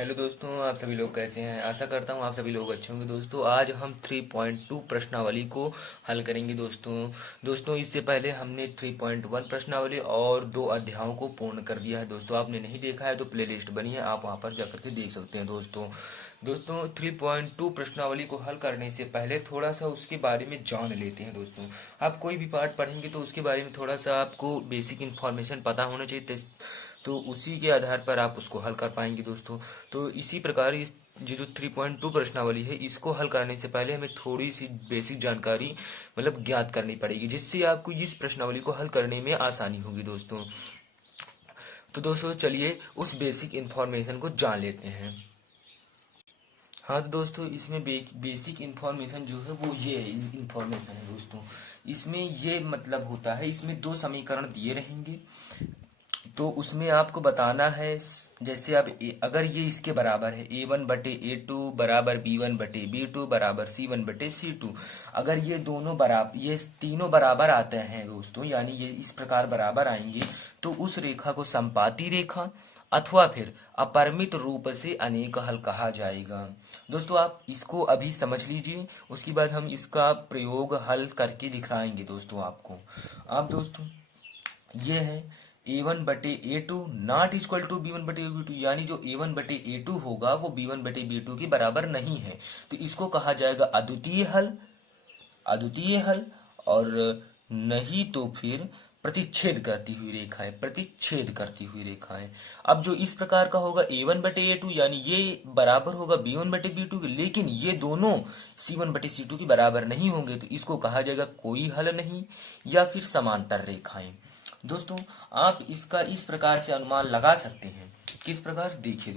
Hello दोस्तों, आप सभी लोग कैसे हैं। आशा करता हूँ आप सभी लोग अच्छे होंगे। दोस्तों आज हम 3.2 प्रश्नावली को हल करेंगे। दोस्तों इससे पहले हमने 3.1 प्रश्नावली और 2 अध्यायों को पूर्ण कर दिया है। दोस्तों आपने नहीं देखा है तो प्लेलिस्ट बनी है, आप वहां पर जाकर के देख सकते हैं। दोस्तों 3.2 प्रश्नावली को हल करने से पहले थोड़ा सा उसके बारे में जान लेते हैं। दोस्तों आप कोई भी पार्ट पढ़ेंगे तो उसके बारे में थोड़ा सा आपको बेसिक इन्फॉर्मेशन पता होना चाहिए, तो उसी के आधार पर आप उसको हल कर पाएंगे। दोस्तों तो इसी प्रकार ये जो 3.2 प्रश्नावली है, इसको हल करने से पहले हमें थोड़ी सी बेसिक जानकारी मतलब ज्ञात करनी पड़ेगी, जिससे आपको इस प्रश्नावली को हल करने में आसानी होगी। दोस्तों चलिए उस बेसिक इन्फॉर्मेशन को जान लेते हैं। हाँ तो दोस्तों इसमें बेसिक इन्फॉर्मेशन जो है वो ये इन्फॉर्मेशन है। दोस्तों इसमें ये मतलब होता है, इसमें 2 समीकरण दिए रहेंगे, तो उसमें आपको बताना है। जैसे अब अगर ये इसके बराबर है A1/A2 बराबर B1/B2 बराबर C1/C2, अगर ये दोनों बराबर, ये तीनों बराबर आते हैं दोस्तों, यानी ये इस प्रकार बराबर आएंगे, तो उस रेखा को समपाती रेखा अथवा फिर अपरिमित रूप से अनेक हल कहा जाएगा। दोस्तों आप इसको अभी समझ लीजिए, उसके बाद हम इसका प्रयोग हल करके दिखाएंगे दोस्तों आपको। अब दोस्तों ये है A1/A2 not equal to B1/B2, यानी जो A1/A2 होगा वो B1/B2 के बराबर नहीं है, तो इसको कहा जाएगा अद्वितीय हल। और नहीं तो फिर प्रतिच्छेद करती हुई रेखाएं। अब जो इस प्रकार का होगा A1/A2, यानी ये बराबर होगा B1/B2 के, लेकिन ये दोनों C1/C2 के बराबर नहीं होंगे, तो इसको कहा जाएगा कोई हल नहीं या फिर समांतर रेखाएं। दोस्तों आप इसका इस प्रकार से अनुमान लगा सकते हैं। किस प्रकार, देखिए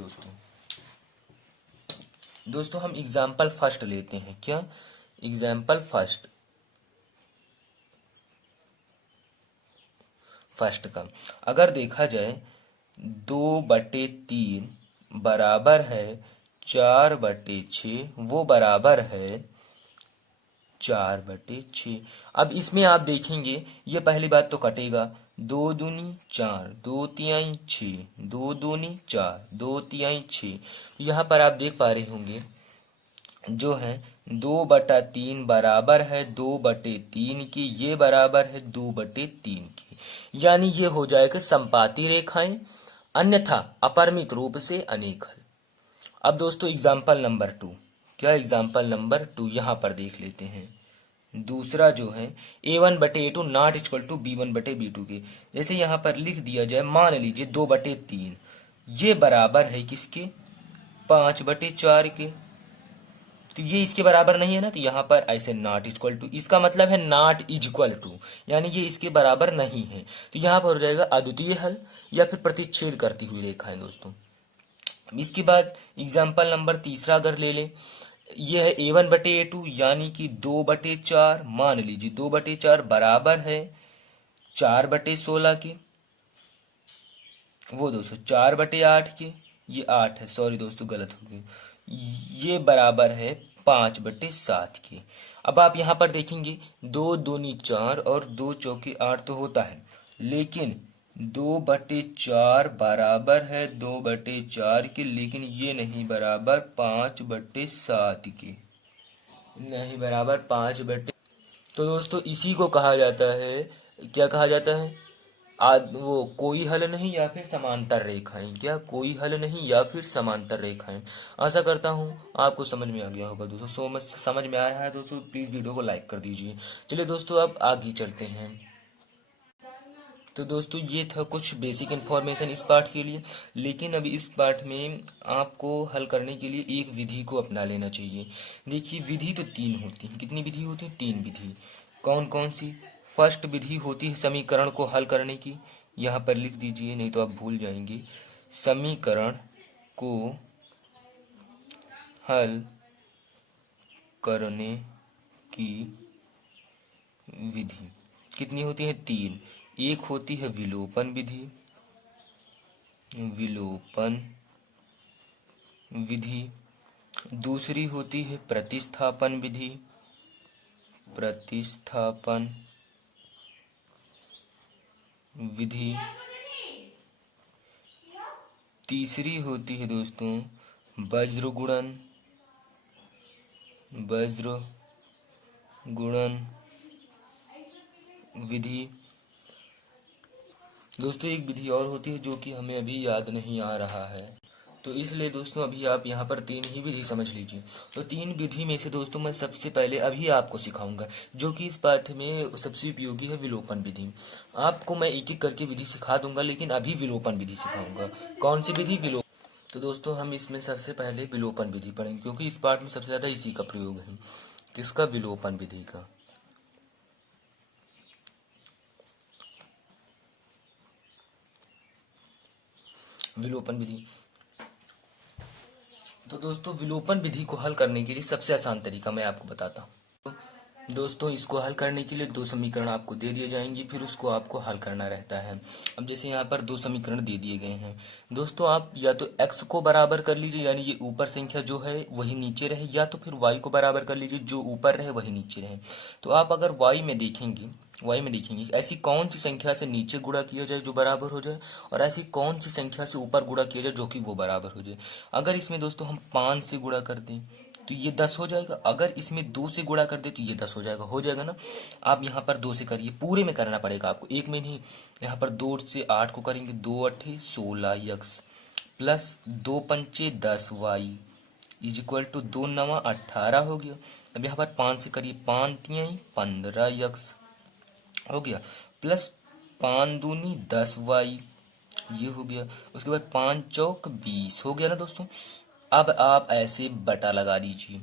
दोस्तों हम एग्जाम्पल फर्स्ट लेते हैं। क्या एग्जाम्पल फर्स्ट का अगर देखा जाए, 2/3 बराबर है 4/6, वो बराबर है 4/6। अब इसमें आप देखेंगे, ये पहली बात तो कटेगा, 2 दूनी 4, 2 तिहाई 6, 2 दूनी 4, 2 तिहाई 6। यहाँ पर आप देख पा रहे होंगे जो है 2/3 बराबर है 2/3 की, ये बराबर है 2/3 की, यानी ये हो जाएगा संपाती रेखाएं, अन्यथा अपरिमित रूप से अनेक है। अब दोस्तों एग्जाम्पल नंबर 2, क्या एग्जाम्पल नंबर 2 यहाँ पर देख लेते हैं। दूसरा जो है A1/A2 not equal to B1/B2 के, जैसे यहाँ पर लिख दिया जाए, मान लीजिए 2/3 ये बराबर है किसके, 5/4 के, तो ये इसके बराबर नहीं है ना, तो यहाँ पर ऐसे नॉट इक्वल टू, इसका मतलब है नॉट इज इक्वल टू, यानी ये इसके बराबर नहीं है, तो यहाँ पर हो जाएगा अद्वितीय हल या फिर प्रतिच्छेद करती हुई रेखाएं। दोस्तों इसके बाद एग्जाम्पल नंबर तीसरा अगर ले लें, ये है A1/A2 यानी कि 2/4, मान लीजिए 2/4 बराबर है 4/16 के, वो दोस्तों 4/8 के, ये 8 है, सॉरी दोस्तों गलत हो गई, ये बराबर है 5/7 के। अब आप यहाँ पर देखेंगे 2 दूनी 4 और 2 चौके 8 तो होता है, लेकिन 2/4 बराबर है 2/4 के, लेकिन ये नहीं बराबर 5/7 के, नहीं बराबर 5/। तो दोस्तों इसी को कहा जाता है, क्या कहा जाता है, वो कोई हल नहीं या फिर समांतर रेखाएं। क्या कोई हल नहीं या फिर समांतर रेखाएं। आशा करता हूँ आपको समझ में आ गया होगा दोस्तों। समझ में आया है दोस्तों, प्लीज़ वीडियो को लाइक कर दीजिए। चलिए दोस्तों अब आगे चलते हैं। तो दोस्तों ये था कुछ बेसिक इन्फॉर्मेशन इस पाठ के लिए, लेकिन अभी इस पाठ में आपको हल करने के लिए एक विधि को अपना लेना चाहिए। देखिए विधि तो 3 होती है, कितनी विधि होती है, 3 विधि। कौन कौन सी। फर्स्ट विधि होती है समीकरण को हल करने की, यहाँ पर लिख दीजिए नहीं तो आप भूल जाएंगे। समीकरण को हल करने की विधि कितनी होती है, 3। एक होती है विलोपन विधि, दूसरी होती है प्रतिस्थापन विधि, तीसरी होती है दोस्तों वज्र गुणन विधि। दोस्तों एक विधि और होती है जो कि हमें अभी याद नहीं आ रहा है, तो इसलिए दोस्तों अभी आप यहाँ पर 3 ही विधि समझ लीजिए। तो 3 विधि में से दोस्तों मैं सबसे पहले अभी आपको सिखाऊंगा, जो कि इस पाठ में सबसे उपयोगी है, विलोपन विधि। आपको मैं एक एक करके विधि सिखा दूंगा, लेकिन अभी विलोपन विधि सिखाऊंगा। कौन सी विधि? विलोपन। तो दोस्तों हम इसमें सबसे पहले विलोपन विधि पढ़ेंगे, क्योंकि इस पाठ में सबसे ज़्यादा इसी का प्रयोग है। किसका? विलोपन विधि का। विलोपन विधि। तो दोस्तों विलोपन विधि को हल करने के लिए सबसे आसान तरीका मैं आपको बताता हूँ। दोस्तों इसको हल करने के लिए 2 समीकरण आपको दे दिए जाएंगे, फिर उसको आपको हल करना रहता है। अब जैसे यहाँ पर 2 समीकरण दे दिए गए हैं दोस्तों, आप या तो x को बराबर कर लीजिए, यानी ये ऊपर संख्या जो है वही नीचे रहे, या तो फिर y को बराबर कर लीजिए, जो ऊपर रहे वही नीचे रहे। तो आप अगर y में देखेंगे ऐसी कौन सी संख्या से नीचे गुणा किया जाए जो बराबर हो जाए, और ऐसी कौन सी संख्या से ऊपर गुणा किया जाए जो कि वो बराबर हो जाए। अगर इसमें दोस्तों हम 5 से गुणा कर दें तो ये 10 हो जाएगा, अगर इसमें 2 से गुणा कर दे तो ये 10 हो जाएगा ना। आप यहाँ पर 2 से करिए, पूरे में करना पड़ेगा आपको, एक में नहीं। यहाँ पर 2 से 8 को करेंगे, 2 अट्ठे 16 यक्स प्लस 2 पंचे 10 वाई इज इक्वल टू 2 नवा 18 हो गया। अब यहाँ पर 5 से करिए, 5 तिहाई 15 यक्स हो गया, प्लस 5 दूनी 10 वाई ये हो गया। उसके बाद 5 चौक 20 हो गया ना दोस्तों। अब आप ऐसे बटा लगा दीजिए।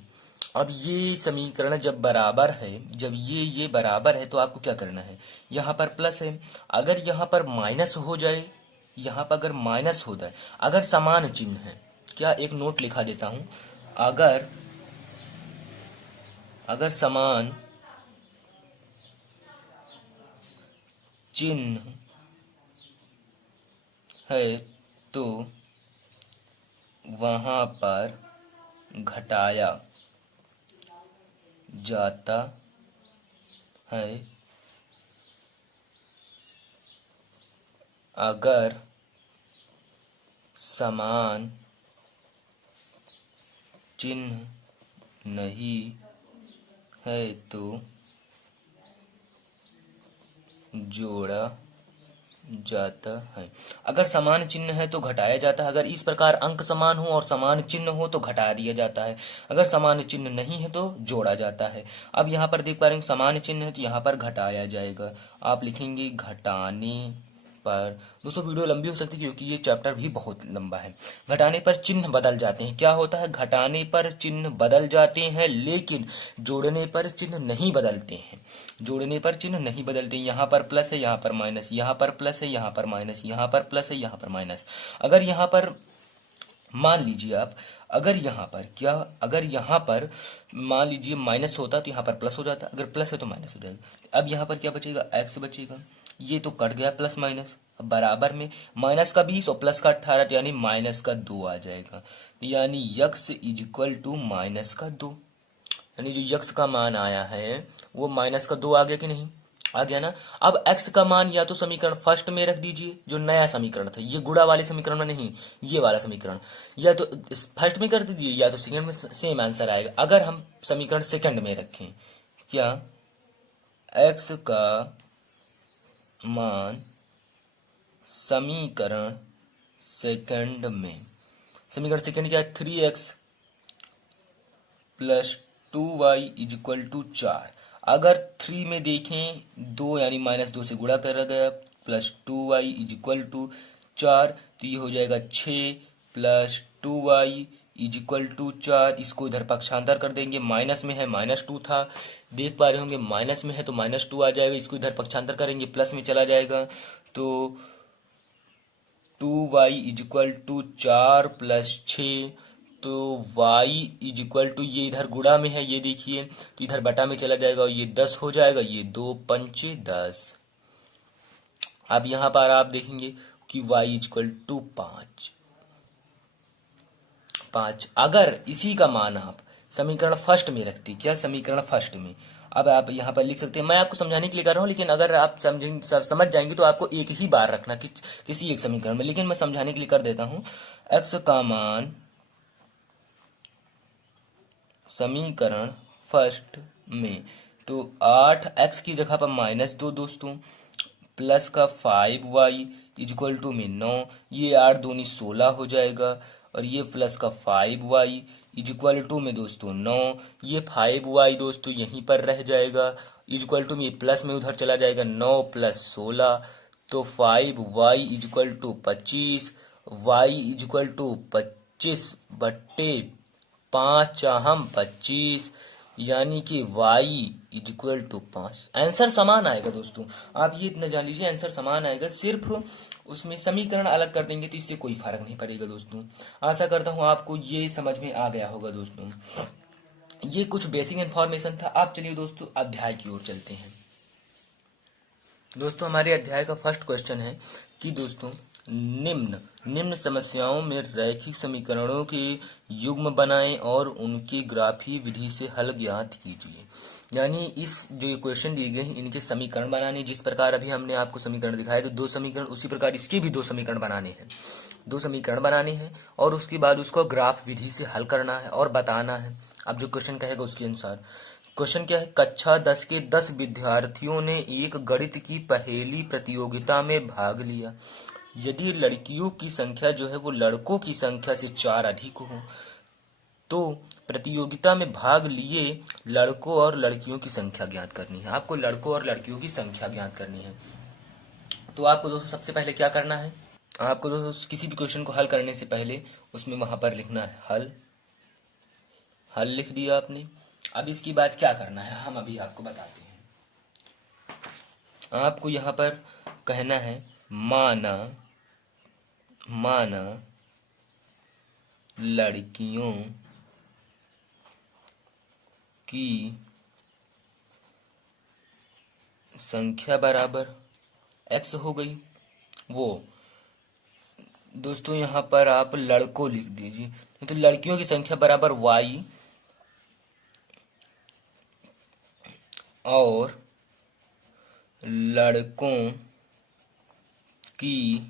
अब ये समीकरण जब बराबर है, जब ये बराबर है, तो आपको क्या करना है, यहाँ पर प्लस है, अगर यहाँ पर माइनस हो जाए, यहाँ पर अगर माइनस हो जाए, अगर समान चिन्ह है, क्या एक नोट लिखा देता हूं, अगर अगर समान चिन्ह है तो वहां पर घटाया जाता है, अगर समान चिन्ह नहीं है तो जोड़ा जाता है। अगर समान चिन्ह है तो घटाया जाता है, अगर इस प्रकार अंक समान हो और समान चिन्ह हो तो घटा दिया जाता है, अगर समान चिन्ह नहीं है तो जोड़ा जाता है। अब यहाँ पर देख पा रहे हैं समान चिन्ह है तो यहाँ पर घटाया जाएगा, आप लिखेंगे घटाने पर। दोस्तों वीडियो लंबी हो सकती है क्योंकि ये चैप्टर भी बहुत लंबा है। घटाने पर चिन्ह बदल जाते हैं, क्या होता है, घटाने पर चिन्ह बदल जाते हैं, लेकिन जोड़ने पर चिन्ह नहीं बदलते हैं। जोड़ने पर चिन्ह नहीं बदलते। यहाँ पर प्लस है, यहाँ पर माइनस, यहाँ पर प्लस है, यहाँ पर माइनस, यहाँ पर प्लस है, यहाँ पर माइनस। अगर यहाँ पर मान लीजिए आप, अगर यहाँ पर मान लीजिए माइनस होता तो यहाँ पर प्लस हो जाता, अगर प्लस है तो माइनस हो जाएगा। अब यहाँ पर क्या बचेगा, एक्स बचेगा, ये तो कट गया प्लस माइनस। अब बराबर में माइनस का 20 और प्लस का 18, यानी माइनस का 2 आ जाएगा, यानी x is equal to minus का 2। यानी जो यक्स का मान आया है वो माइनस का 2 आ गया कि नहीं, आ गया ना। अब x का मान या तो समीकरण फर्स्ट में रख दीजिए, जो नया समीकरण था, ये गुणा वाले समीकरण में नहीं, ये वाला समीकरण, या तो फर्स्ट में कर दीजिए या तो सेकंड में, सेम आंसर आएगा। अगर हम समीकरण सेकंड में रखें, क्या x का मान समीकरण सेकंड में, समीकरण सेकंड क्या है, 3x plus 2y is equal to 4। अगर 3 में देखें 2 यानी -2 से गुणा करा गया, plus 2y is equal to 4, तो ये हो जाएगा 6 plus 2y is equal to 4। इसको इधर पक्षांतर कर देंगे, माइनस में है -2 था, देख पा रहे होंगे माइनस में है तो -2 आ जाएगा, इसको इधर पक्षांतर करेंगे प्लस में चला जाएगा, तो 2y is equal to 4 plus 6, तो y इज इक्वल टू, ये इधर गुणा में है ये देखिए, तो इधर बटा में चला जाएगा और ये 10 हो जाएगा, ये 2 पंचे 10। अब यहाँ पर आप देखेंगे कि y इज इक्वल टू 5। अगर इसी का मान आप समीकरण फर्स्ट में रखते, क्या समीकरण फर्स्ट में, अब आप यहाँ पर लिख सकते हैं, मैं आपको समझाने के लिए कर रहा हूँ, लेकिन अगर आप समझ जाएंगे तो आपको एक ही बार रखना किसी एक समीकरण में, लेकिन मैं समझाने के लिए कर देता हूँ। x का मान समीकरण फर्स्ट में, तो 8x की जगह पर -2 दोस्तों, प्लस का 5y इक्वल टू में 9, ये 8 दूनी 16 हो जाएगा, और ये प्लस का 5y इक्वल टू में दोस्तों 9, ये 5y दोस्तों यहीं पर रह जाएगा, इक्वल टू में ये प्लस में उधर चला जाएगा, 9 + 16, तो 5y equal to 25, y equal to 25/5 हम 25, यानी कि y इक्वल टू 5। आंसर समान आएगा दोस्तों, आप ये इतना जान लीजिए, आंसर समान आएगा, सिर्फ उसमें समीकरण अलग कर देंगे तो इससे कोई फर्क नहीं पड़ेगा दोस्तों। आशा करता हूँ आपको ये समझ में आ गया होगा दोस्तों। ये कुछ बेसिक इन्फॉर्मेशन था। आप चलिए दोस्तों अध्याय की ओर चलते हैं। दोस्तों हमारे अध्याय का फर्स्ट क्वेश्चन है कि दोस्तों निम्न समस्याओं में रैखिक समीकरणों के युग्म बनाएं और उनकी ग्राफी विधि से हल ज्ञात कीजिए। यानी इस जो क्वेश्चन दिए गए हैं इनके समीकरण बनाने, जिस प्रकार अभी हमने आपको समीकरण दिखाया तो 2 समीकरण, उसी प्रकार इसके भी 2 समीकरण बनाने हैं। 2 समीकरण बनाने हैं और उसके बाद उसको ग्राफ विधि से हल करना है और बताना है। अब जो क्वेश्चन कहेगा उसके अनुसार क्वेश्चन क्या है, कक्षा 10 के 10 विद्यार्थियों ने एक गणित की पहेली प्रतियोगिता में भाग लिया। यदि लड़कियों की संख्या जो है वो लड़कों की संख्या से 4 अधिक हो तो प्रतियोगिता में भाग लिए लड़कों और लड़कियों की संख्या ज्ञात करनी है। आपको लड़कों और लड़कियों की संख्या ज्ञात करनी है। तो आपको दोस्तों सबसे पहले क्या करना है, आपको दोस्तों किसी भी क्वेश्चन को हल करने से पहले उसमें वहां पर लिखना है हल लिख दिया आपने। अब इसके बाद क्या करना है हम अभी आपको बताते हैं। आपको यहाँ पर कहना है माना लड़कियों की संख्या बराबर x हो गई। वो दोस्तों यहाँ पर आप लड़कों लिख दीजिए, तो लड़कियों की संख्या बराबर y और लड़कों की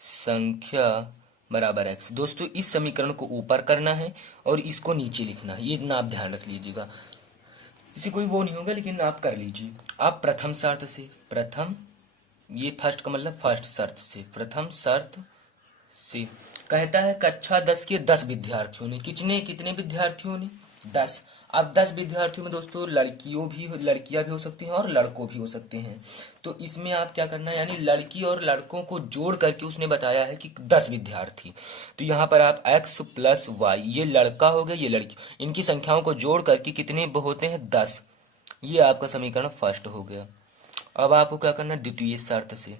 संख्या बराबर x। दोस्तों इस समीकरण को ऊपर करना है और इसको नीचे लिखना है, ये इतना आप ध्यान रख लीजिएगा। इसे कोई वो नहीं होगा लेकिन आप कर लीजिए। आप प्रथम शर्त से, प्रथम ये फर्स्ट का मतलब फर्स्ट शर्त से, प्रथम शर्त से कहता है कक्षा 10 के 10 विद्यार्थियों ने, कितने विद्यार्थियों ने 10। अब 10 विद्यार्थियों में दोस्तों लड़कियां भी हो सकती हैं और लड़कों भी हो सकते हैं। तो इसमें आप क्या करना है, यानी लड़की और लड़कों को जोड़ करके उसने बताया है कि 10 विद्यार्थी। तो यहाँ पर आप x + y, ये लड़का हो गया ये लड़की, इनकी संख्याओं को जोड़ करके कितने होते हैं 10। ये आपका समीकरण फर्स्ट हो गया। अब आपको क्या करना है, द्वितीय शर्त से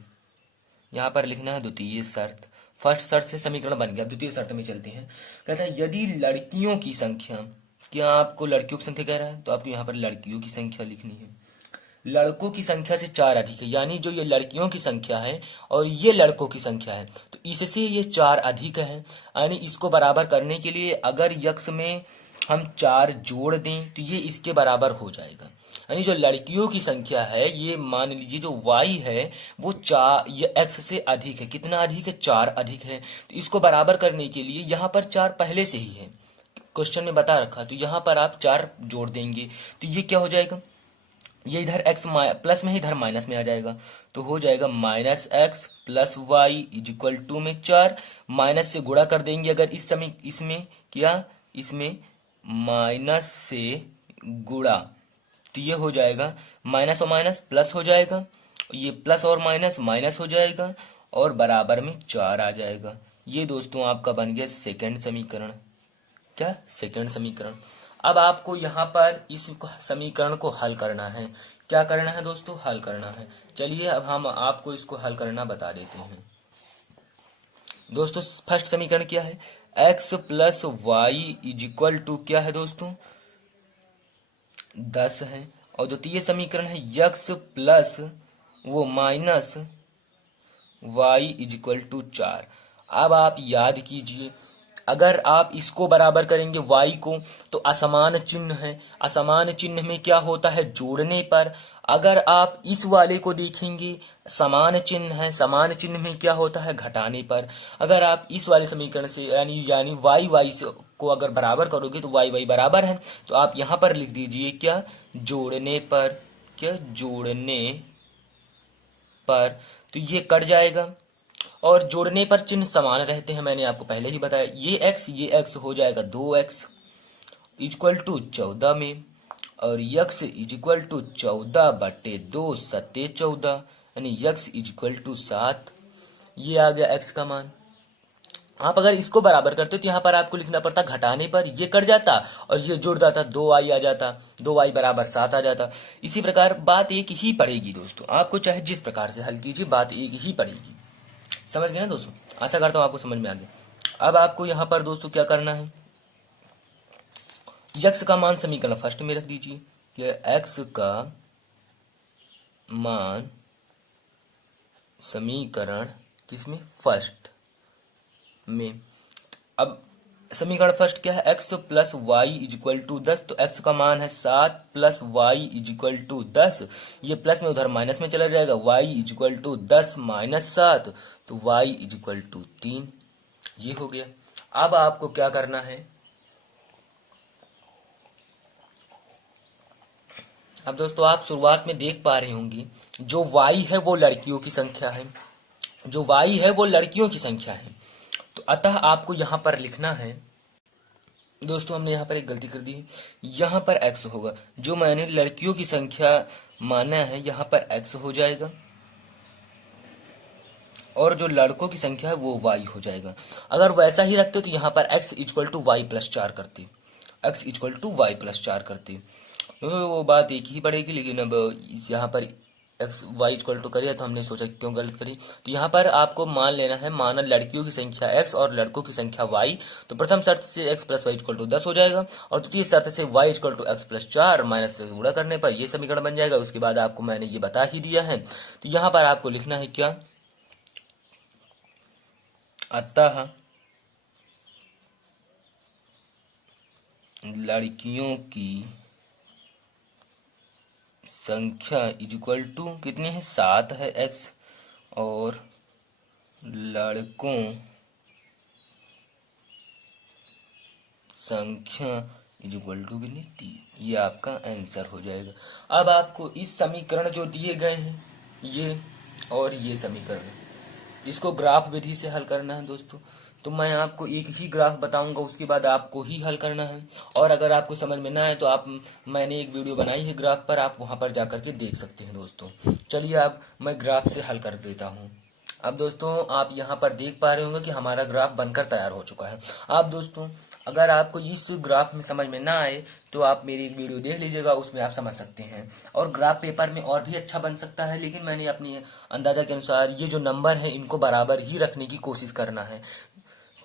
यहाँ पर लिखना है द्वितीय शर्त। फर्स्ट शर्त से समीकरण बन गया, द्वितीय शर्त में चलते हैं। कहता है यदि लड़कियों की संख्या, क्या आपको लड़कियों की संख्या कह रहा है तो आपको यहाँ पर लड़कियों की संख्या लिखनी है, लड़कों की संख्या से 4 अधिक है, यानी जो ये लड़कियों की संख्या है और ये लड़कों की संख्या है तो इससे ये 4 अधिक है। यानी इसको बराबर करने के लिए अगर यक्स में हम 4 जोड़ दें तो ये इसके बराबर हो जाएगा। यानी जो लड़कियों की संख्या है, ये मान लीजिए जो y है वो 4 ये x से अधिक है। कितना अधिक है, 4 अधिक है। तो इसको बराबर करने के लिए यहाँ पर 4 पहले से ही है, क्वेश्चन में बता रखा, तो यहाँ पर आप 4 जोड़ देंगे तो ये क्या हो जाएगा, ये इधर x प्लस में है, इधर माइनस में आ जाएगा। तो हो जाएगा -x + y इक्वल टू में 4, माइनस से गुणा कर देंगे अगर इस समय इसमें माइनस से गुणा तो ये हो जाएगा माइनस और माइनस प्लस हो जाएगा, ये प्लस और माइनस माइनस हो जाएगा और बराबर में 4 आ जाएगा। ये दोस्तों आपका बन गया सेकंड समीकरण। क्या, सेकंड समीकरण। अब आपको यहाँ पर इस समीकरण को हल करना है। क्या करना है दोस्तों, हल करना है। चलिए अब हम आपको इसको हल करना बता देते हैं। दोस्तों फर्स्ट समीकरण क्या है, x + y इक्वल टू क्या है दोस्तों 10 है। और द्वितीय समीकरण है x प्लस वो माइनस y इक्वल टू 4। अब आप याद कीजिए, अगर आप इसको बराबर करेंगे y को तो असमान चिन्ह है, असमान चिन्ह में क्या होता है जोड़ने पर। अगर आप इस वाले को देखेंगे समान चिन्ह है, समान चिन्ह में क्या होता है घटाने पर। अगर आप इस वाले समीकरण से यानी y से को अगर बराबर करोगे तो वाई वाई बराबर है, तो आप यहाँ पर लिख दीजिए क्या, जोड़ने पर, क्या जोड़ने पर, तो ये कट जाएगा और जोड़ने पर चिन्ह समान रहते हैं, मैंने आपको पहले ही बताया। ये एक्स हो जाएगा 2x इक्वल टू 14 में, और यक्स इज इक्वल टू 14/2 सत्ते 14, यानी यक्स इज इक्वल टू 7। ये आ गया एक्स का मान। आप अगर इसको बराबर करते तो यहाँ पर आपको लिखना पड़ता घटाने पर, ये कट जाता और ये जुड़ जाता, 2y आ जाता, 2y बराबर 7 आ जाता। इसी प्रकार बात एक ही पड़ेगी दोस्तों, आपको चाहे जिस प्रकार से हल कीजिए बात एक ही पड़ेगी। समझ गए ना दोस्तों? आशा करता हूँ आपको समझ में आ गया। अब आपको यहाँ पर दोस्तों क्या करना है, यक्स का मान समीकरण फर्स्ट में रख दीजिए, कि एक्स का मान समीकरण किसमें, फर्स्ट में। अब समीकरण फर्स्ट क्या है, x plus y is equal to 10, तो एक्स का मान है 7 plus y is equal to 10, ये प्लस में उधर माइनस में चला जाएगा, y is equal to 10 minus 7, तो वाई इज इक्वल टू 3। ये हो गया। अब आपको क्या करना है, अब दोस्तों आप शुरुआत में देख पा रहे होंगे जो y है वो लड़कियों की संख्या है, जो y है वो लड़कियों की संख्या है, तो अतः आपको यहाँ पर लिखना है दोस्तों, हमने यहाँ पर एक गलती कर दी है, यहाँ पर x होगा, जो मैंने लड़कियों की संख्या माना है यहाँ पर x हो जाएगा, और जो लड़कों की संख्या है वो y हो जाएगा। अगर वैसा ही रखते तो यहाँ पर x equal to y plus 4 करते, x equal to y plus 4 करते, तो वो बात एक ही पड़ेगी। लेकिन अब यहाँ पर एक्स वाई इक्वल टू करिए तो हमने सोचा क्यों गलत करी, तो यहाँ पर आपको मान लेना है, माना लड़कियों की संख्या x और लड़कों की संख्या y, तो प्रथम शर्त से x plus y equal to 10 हो जाएगा, और द्वितीय शर्त से y equal to x plus 4 minus से गुणा करने पर ये समीकरण बन जाएगा। उसके बाद आपको मैंने ये बता ही दिया है, तो यहाँ पर आपको लिखना है क्या, अतः लड़कियों की संख्या इज इक्वल टू कितनी है, 7 है x, और लड़कों संख्या इज इक्वल टू कितनी, 3। ये आपका आंसर हो जाएगा। अब आपको इस समीकरण जो दिए गए हैं ये और ये समीकरण, इसको ग्राफ विधि से हल करना है दोस्तों। तो मैं आपको एक ही ग्राफ बताऊंगा, उसके बाद आपको ही हल करना है, और अगर आपको समझ में ना आए तो आप, मैंने एक वीडियो बनाई है ग्राफ पर, आप वहां पर जाकर के देख सकते हैं दोस्तों। चलिए अब मैं ग्राफ से हल कर देता हूं। अब दोस्तों आप यहाँ पर देख पा रहे होंगे कि हमारा ग्राफ बनकर तैयार हो चुका है। आप दोस्तों अगर आपको इस ग्राफ में समझ में ना आए तो आप मेरी एक वीडियो देख लीजिएगा, उसमें आप समझ सकते हैं, और ग्राफ पेपर में और भी अच्छा बन सकता है, लेकिन मैंने अपनी अंदाजा के अनुसार ये जो नंबर है इनको बराबर ही रखने की कोशिश करना है।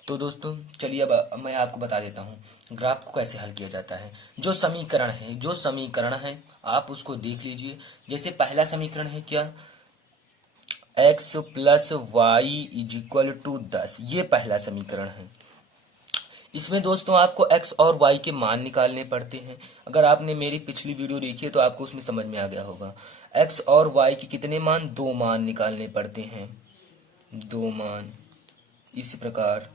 तो दोस्तों चलिए अब मैं आपको बता देता हूँ ग्राफ को कैसे हल किया जाता है। जो समीकरण है आप उसको देख लीजिए। जैसे पहला समीकरण है क्या, x plus y is equal to 10, ये पहला समीकरण है। इसमें दोस्तों आपको x और y के मान निकालने पड़ते हैं। अगर आपने मेरी पिछली वीडियो देखी है तो आपको उसमें समझ में आ गया होगा। x और y के कितने मान, 2 मान निकालने पड़ते हैं, 2 मान। इसी प्रकार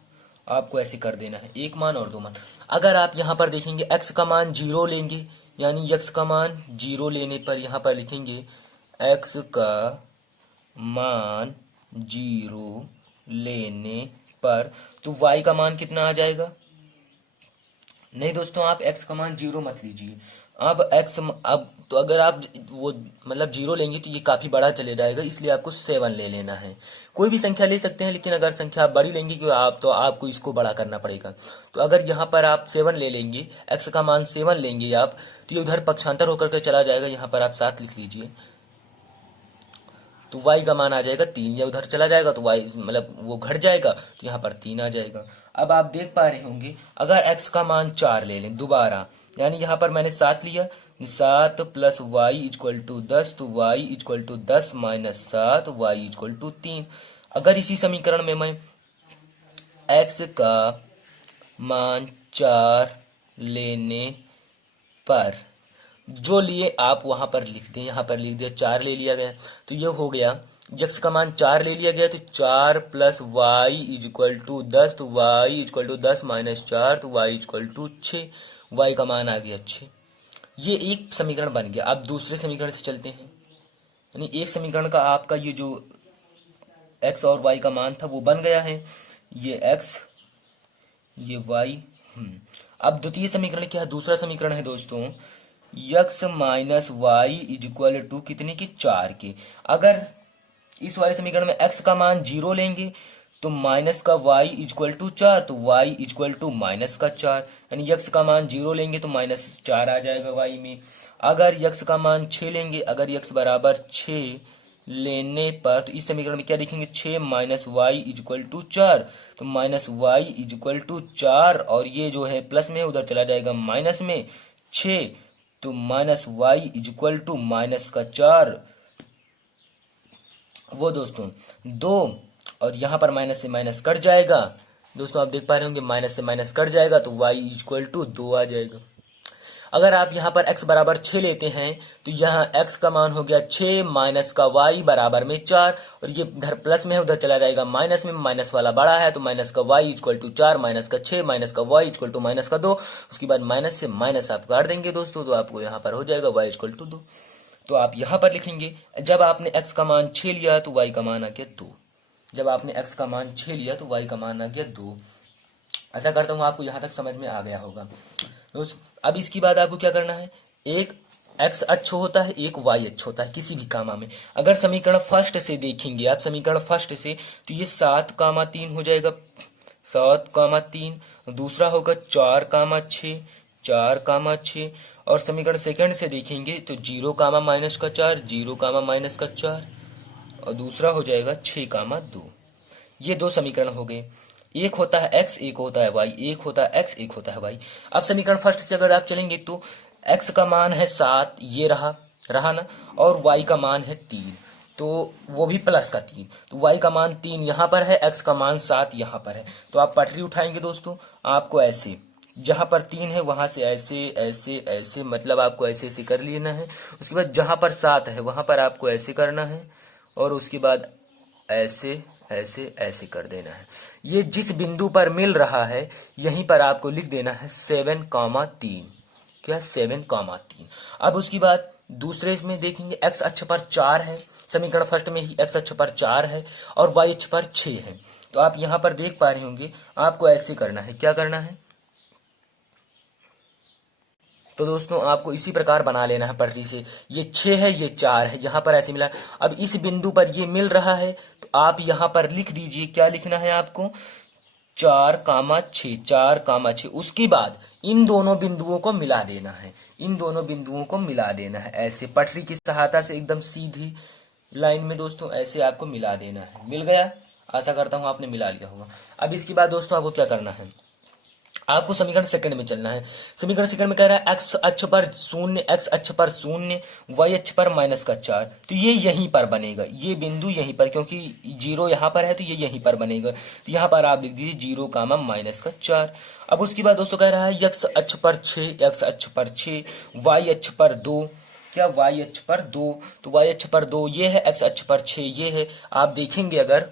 आपको ऐसे कर देना है, 1 मान और 2 मान। अगर आप यहाँ पर देखेंगे x का मान 0 लेंगे, यानी x का मान 0 लेने पर यहाँ पर लिखेंगे x का मान 0 लेने पर, तो y का मान कितना आ जाएगा। नहीं दोस्तों आप x का मान 0 मत लीजिए। अब अब तो अगर आप वो मतलब 0 लेंगे तो ये काफी बड़ा चले जाएगा, इसलिए आपको 7 ले लेना है। कोई भी संख्या ले सकते हैं, लेकिन अगर संख्या आप बड़ी लेंगे क्यों आप, तो आपको इसको बड़ा करना पड़ेगा। तो अगर यहाँ पर आप 7 ले लेंगे, x का मान 7 लेंगे आप, तो ये उधर पक्षांतर होकर के चला जाएगा, यहाँ पर आप 7 लिख लीजिए, तो y का मान आ जाएगा 3, या उधर चला जाएगा तो y मतलब वो घट जाएगा, तो यहाँ पर 3 आ जाएगा। अब आप देख पा रहे होंगे अगर x का मान 4 ले लें दोबारा, यानी यहाँ पर मैंने 7 लिया, 7 प्लस वाई इक्वल टू 10, तो y equal to 10 minus 7, y equal to 3। अगर इसी समीकरण में मैं x का मान 4 लेने पर, जो लिए आप वहां पर लिख दें, यहाँ पर लिख दिया 4 ले लिया गया, तो ये हो गया यक्स का मान 4 ले लिया गया तो 4 plus y is equal to 10, तो y is equal to 10 minus 4, तो y is equal to 6। Y का मान आ गया 6। ये एक समीकरण बन गया। अब दूसरे समीकरण से चलते हैं। यानी एक समीकरण का आपका ये जो एक्स और वाई का मान था वो बन गया है, ये एक्स ये वाई। अब द्वितीय समीकरण क्या है? दूसरा समीकरण है दोस्तों x minus y is equal to कितने की? 4 के। अगर इस वाले समीकरण में x का मान 0 लेंगे तो माइनस का y इज इक्वल टू 4, तो y is equal to minus का 4, यानी x का मान 0 लेंगे तो माइनस 4 आ जाएगा y में। अगर x का मान 6 लेंगे, अगर x बराबर 6 लेने पर तो इस समीकरण में क्या लिखेंगे? 6 minus y is equal to 4, तो minus y is equal to 4, और ये जो है प्लस में उधर चला जाएगा माइनस में 6, तो minus y is equal to minus का 4 वो दोस्तों 2, और यहाँ पर माइनस से माइनस कट जाएगा दोस्तों, आप देख पा रहे होंगे माइनस से माइनस कट जाएगा तो y इक्वल टू 2 आ जाएगा। अगर आप यहाँ पर x बराबर 6 लेते हैं तो यहाँ x का मान हो गया 6 माइनस का y बराबर में 4, और ये इधर प्लस में उधर चला जाएगा माइनस में, माइनस वाला बड़ा है तो माइनस का y इक्वल टू 4 माइनस का 6 माइनस का y इक्वल टू माइनस का 2। उसके बाद माइनस से माइनस आप काट देंगे दोस्तों, तो आपको यहाँ पर हो जाएगा y इक्वल टू 2। तो आप यहाँ पर लिखेंगे जब आपने x का मान 6 लिया तो y का मान आ गया 2। जब आपने x का मान 6 लिया तो y का मान आ गया 2। ऐसा करता हूँ आपको यहाँ तक समझ में आ गया होगा दोस्त। अब इसकी बाद आपको क्या करना है, एक x अच्छा होता है, एक y अच्छा होता है किसी भी कामा में। अगर समीकरण फर्स्ट से देखेंगे आप, समीकरण फर्स्ट से, तो ये 7,3 हो जाएगा, 7,3। दूसरा होगा 4,6, 4,6। और समीकरण सेकंड से देखेंगे तो 0, माइनस का 4, 0, माइनस का 4, और दूसरा हो जाएगा 6,2। ये दो समीकरण हो गए। एक होता है x, एक होता है y, एक होता है x, एक होता है y। अब समीकरण फर्स्ट से अगर आप चलेंगे तो x का मान है 7, ये रहा ना, और y का मान है 3, तो वो भी प्लस का 3, तो y का मान 3 यहाँ पर है, x का मान 7 यहाँ पर है। तो आप पटरी उठाएंगे दोस्तों, आपको ऐसे जहां पर 3 है वहां से ऐसे ऐसे ऐसे, मतलब आपको ऐसे ऐसे कर लेना है। उसके बाद जहां पर 7 है वहां पर आपको ऐसे करना है, और उसके बाद ऐसे ऐसे ऐसे कर देना है। ये जिस बिंदु पर मिल रहा है यहीं पर आपको लिख देना है 7,3। क्या? 7,3। अब उसकी बाद दूसरे इसमें देखेंगे x अक्ष पर 4 है, समीकरण फर्स्ट में ही x अक्ष पर 4 है और y अक्ष पर 6 है। तो आप यहाँ पर देख पा रहे होंगे, आपको ऐसे करना है। क्या करना है? तो दोस्तों आपको इसी प्रकार बना लेना है पटरी से। ये 6 है, ये 4 है, यहाँ पर ऐसे मिला। अब इस बिंदु पर ये मिल रहा है तो आप यहाँ पर लिख दीजिए, क्या लिखना है आपको? 4,6, 4,6। उसके बाद इन दोनों बिंदुओं को मिला देना है, इन दोनों बिंदुओं को मिला देना है ऐसे पटरी की सहायता से, एकदम सीधी लाइन में दोस्तों ऐसे आपको मिला देना है। मिल गया? आशा करता हूँ आपने मिला लिया होगा। अब इसके बाद दोस्तों आपको क्या करना है, आपको समीकरण सेकंड में चलना है। समीकरण सेकंड में कह रहा है x अक्ष पर 0, x अक्ष पर 0, y अक्ष पर माइनस का 4। तो ये यहीं पर बनेगा, ये बिंदु यहीं पर, क्योंकि 0 यहाँ पर है तो ये यहीं पर बनेगा। तो यहाँ पर आप लिख दीजिए 0, माइनस का 4। अब उसके बाद दोस्तों कह रहा है x अक्ष पर 6, x अक्ष पर 6, y अक्ष पर 2। क्या? y अक्ष पर 2, तो y अक्ष पर 2 ये है, x अक्ष पर 6 ये है। आप देखेंगे, अगर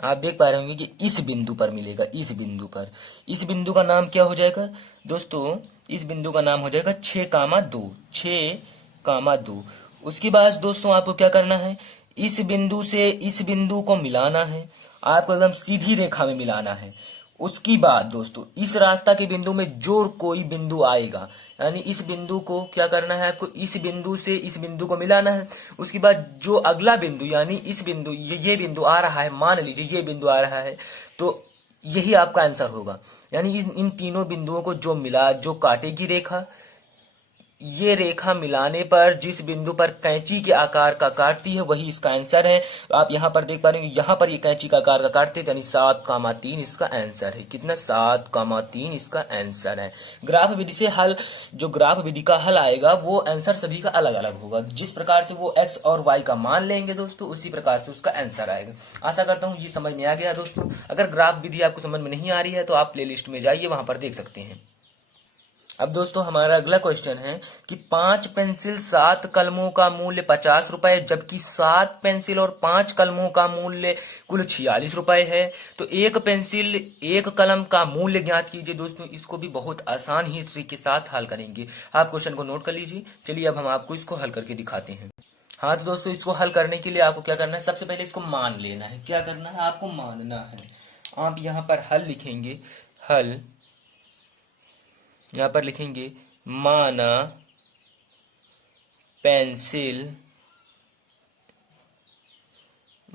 आप देख पा रहे होंगे कि इस बिंदु पर मिलेगा, इस बिंदु पर। इस बिंदु का नाम क्या हो जाएगा दोस्तों? इस बिंदु का नाम हो जाएगा 6,2, 6,2। उसके बाद दोस्तों आपको क्या करना है, इस बिंदु से इस बिंदु को मिलाना है, आपको एकदम सीधी रेखा में मिलाना है। उसकी बाद दोस्तों इस रास्ता के बिंदु में जो कोई बिंदु आएगा, यानी इस बिंदु को क्या करना है आपको, इस बिंदु से इस बिंदु को मिलाना है। उसके बाद जो अगला बिंदु, यानी इस बिंदु, ये बिंदु आ रहा है, मान लीजिए ये बिंदु आ रहा है, तो यही आपका आंसर होगा। यानी इन तीनों बिंदुओं को जो मिला, जो काटेगी रेखा, ये रेखा मिलाने पर जिस बिंदु पर कैंची के आकार का काटती है वही इसका आंसर है। तो आप यहाँ पर देख पा रहे हैं, यहाँ पर ये कैंची का आकार का काटते हैं, यानी 7,3 इसका आंसर है। कितना? 7,3 इसका आंसर है। ग्राफ विधि से हल, जो ग्राफ विधि का हल आएगा वो आंसर सभी का अलग अलग होगा। जिस प्रकार से वो x और y का मान लेंगे दोस्तों, उसी प्रकार से उसका आंसर आएगा। आशा करता हूँ ये समझ में आ गया दोस्तों। अगर ग्राफ विधि आपको समझ में नहीं आ रही है तो आप प्ले लिस्ट में जाइए, वहां पर देख सकते हैं। अब दोस्तों हमारा अगला क्वेश्चन है कि 5 पेंसिल 7 कलमों का मूल्य 50 रुपए, जबकि 7 पेंसिल और 5 कलमों का मूल्य कुल 46 रुपए है। तो एक पेंसिल एक कलम का मूल्य ज्ञात कीजिए। दोस्तों इसको भी बहुत आसान ही ट्रिक के साथ हल करेंगे। आप क्वेश्चन को नोट कर लीजिए। चलिए अब हम आपको इसको हल करके दिखाते हैं। हाँ तो दोस्तों इसको हल करने के लिए आपको क्या करना है, सबसे पहले इसको मान लेना है। क्या करना है, आपको मानना है। आप यहाँ पर हल लिखेंगे, हल यहाँ पर लिखेंगे माना पेंसिल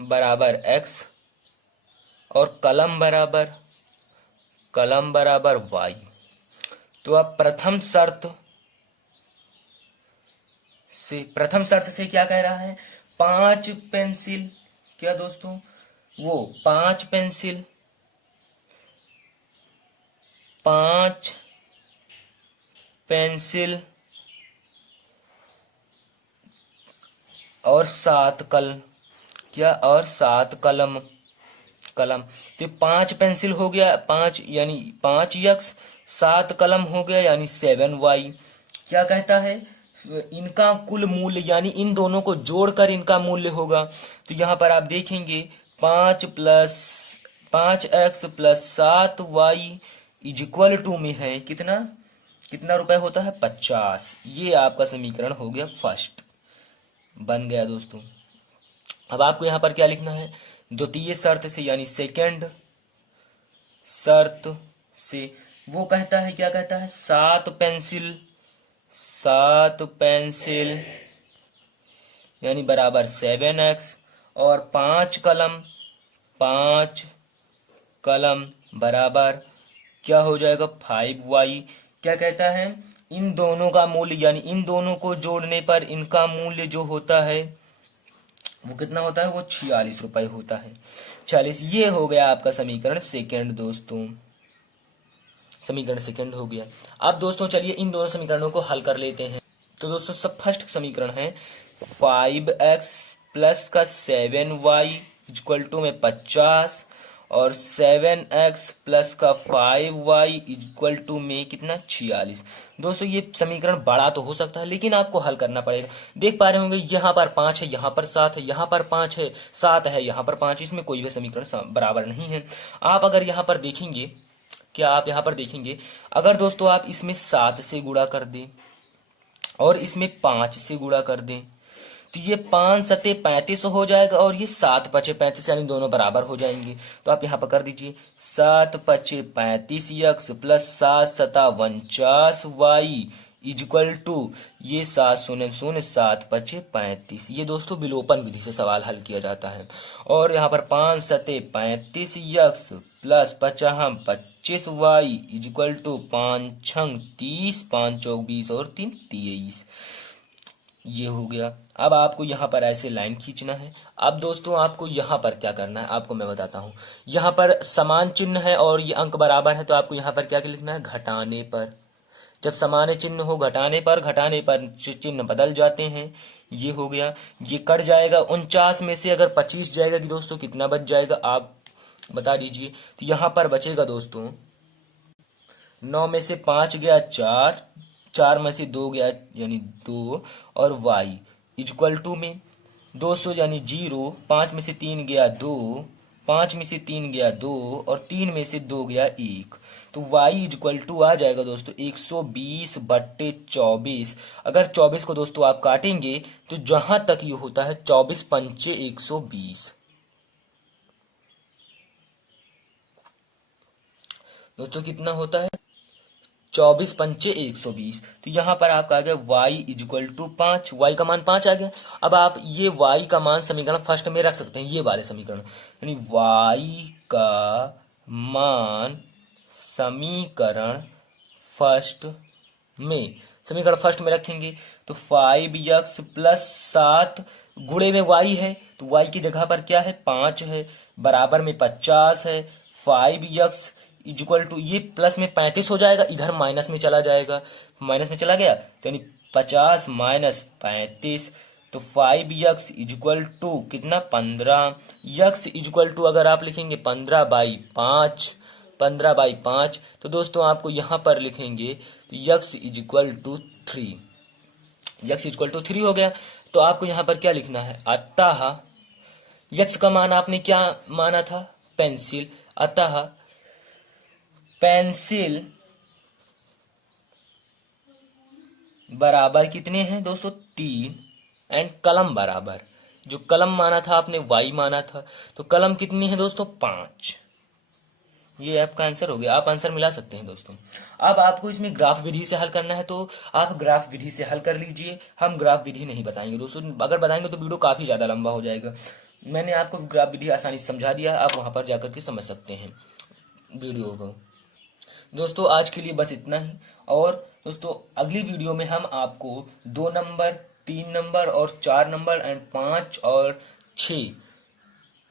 बराबर x और कलम बराबर y। तो अब प्रथम शर्त से क्या कह रहा है, 5 पेंसिल, क्या दोस्तों, वो 5 पेंसिल 5 पेंसिल और 7 कलम, क्या, और 7 कलम। तो 5 पेंसिल हो गया 5 यानी 5x, 7 कलम हो गया यानी 7y। क्या कहता है, इनका कुल मूल्य यानी इन दोनों को जोड़कर इनका मूल्य होगा। तो यहाँ पर आप देखेंगे 5x plus 7y is equal to में है कितना कितना रुपए होता है, 50। ये आपका समीकरण हो गया फर्स्ट, बन गया दोस्तों। अब आपको यहाँ पर क्या लिखना है, द्वितीय शर्त से यानी सेकंड शर्त से वो कहता है, क्या कहता है, 7 पेंसिल यानी बराबर 7x और 5 कलम बराबर क्या हो जाएगा 5y। क्या कहता है, इन दोनों का मूल्य यानी इन दोनों को जोड़ने पर इनका मूल्य जो होता है वो कितना होता है, वो 46 रुपए होता है। 46, ये हो गया आपका समीकरण सेकंड दोस्तों, समीकरण सेकंड हो गया। अब दोस्तों चलिए इन दोनों समीकरणों को हल कर लेते हैं। तो दोस्तों सब फर्स्ट समीकरण है 5x प्लस का 7y इक्वल टू में 50 और 7x प्लस का 5y इक्वल टू में कितना 46। दोस्तों ये समीकरण बड़ा तो हो सकता है लेकिन आपको हल करना पड़ेगा। देख पा रहे होंगे यहाँ पर 5 है, यहाँ पर 7 है, यहाँ पर 5 है, 7 है, यहाँ पर 5, इसमें कोई भी समीकरण बराबर नहीं है। आप अगर यहाँ पर देखेंगे, क्या आप यहाँ पर देखेंगे, अगर दोस्तों आप इसमें 7 से गुणा कर दें और इसमें 5 से गुणा कर दें तो ये 5 सते 35 हो जाएगा और ये 7 पचे 35 यानी दोनों बराबर हो जाएंगे। तो आप यहाँ पर कर दीजिए 7 पचे 35 x प्लस 7 सता 49y इक्वल टू ये 7 शून्य शून्य 7 पचे 35। ये दोस्तों विलोपन विधि से सवाल हल किया जाता है। और यहाँ पर 5 सते 35 x प्लस 25y इक्वल टू 5 छंग 30, 5 चौक 20 और 3 23। ये हो गया। अब आपको यहाँ पर ऐसे लाइन खींचना है। अब दोस्तों आपको यहाँ पर क्या करना है, आपको मैं बताता हूँ। यहाँ पर समान चिन्ह है और ये अंक बराबर है तो आपको यहाँ पर क्या लिखना है, घटाने पर। जब समान चिन्ह हो घटाने पर चिन्ह बदल जाते हैं। ये हो गया, ये कट जाएगा। 49 में से अगर 25 जाएगा कि दोस्तों कितना बच जाएगा, आप बता दीजिए। तो यहाँ पर बचेगा दोस्तों 9 में से 5 गया 4, 4 में से 2 गया यानी 2 और y इक्वल टू में 200 यानी 0, 5 में से 3 गया 2, 5 में से 3 गया 2 और 3 में से 2 गया 1। तो y इक्वल टू आ जाएगा दोस्तों 120/24। अगर 24 को दोस्तों आप काटेंगे तो जहां तक ये होता है 24 पंचे 120। दोस्तों कितना होता है 24 पंचे 120। तो यहाँ पर आपका आ गया y इक्वल टू 5, y का मान 5 आ गया। अब आप ये y का मान समीकरण फर्स्ट में रख सकते हैं, ये वाले समीकरण यानी y का मान समीकरण फर्स्ट में रखेंगे तो 5x प्लस 7 गुणे में y है तो y की जगह पर क्या है 5 है, बराबर में 50 है। 5x इक्वल टू ये प्लस में 35 हो जाएगा, इधर माइनस में चला जाएगा, माइनस में चला गया तो यानी 50 माइनस 35। तो 5x इक्वल टू कितना 15। x इक्वल टू अगर आप लिखेंगे 15/5 15/5। तो दोस्तों आपको यहाँ पर लिखेंगे तो x is equal to 3, x equal to 3 हो गया। तो आपको यहाँ पर क्या लिखना है, अतः यक्स का मान आपने क्या माना था, पेंसिल, अतः पेंसिल बराबर कितने हैं दोस्तों, 3, एंड कलम बराबर, जो कलम माना था आपने वाई माना था, तो कलम कितनी है दोस्तों, 5। ये आपका आंसर हो गया। आप आंसर मिला सकते हैं दोस्तों। अब आपको इसमें ग्राफ विधि से हल करना है तो आप ग्राफ विधि से हल कर लीजिए। हम ग्राफ विधि नहीं बताएंगे दोस्तों, अगर बताएंगे तो वीडियो काफी ज्यादा लंबा हो जाएगा। मैंने आपको ग्राफ विधि आसानी से समझा दिया, आप वहां पर जाकर के समझ सकते हैं वीडियो को। दोस्तों आज के लिए बस इतना ही, और दोस्तों अगली वीडियो में हम आपको 2 नंबर, 3 नंबर और 4 नंबर एंड 5 और 6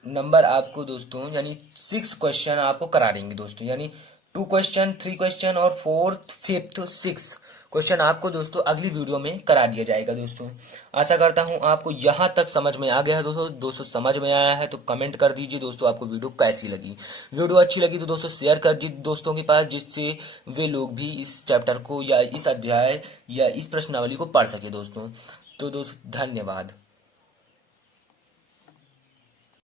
नंबर आपको दोस्तों यानी 6 क्वेश्चन आपको करा देंगे दोस्तों, यानी 2 क्वेश्चन, 3 क्वेश्चन और 4th, 5th, 6th क्वेश्चन आपको दोस्तों अगली वीडियो में करा दिया जाएगा दोस्तों। आशा करता हूं आपको यहां तक समझ में आ गया है दोस्तों समझ में आया है तो कमेंट कर दीजिए दोस्तों आपको वीडियो कैसी लगी। वीडियो अच्छी लगी तो दोस्तों शेयर कर दीजिए दोस्तों के पास, जिससे वे लोग भी इस चैप्टर को या इस अध्याय या इस प्रश्नावली को पढ़ सके दोस्तों। तो दोस्तों धन्यवाद।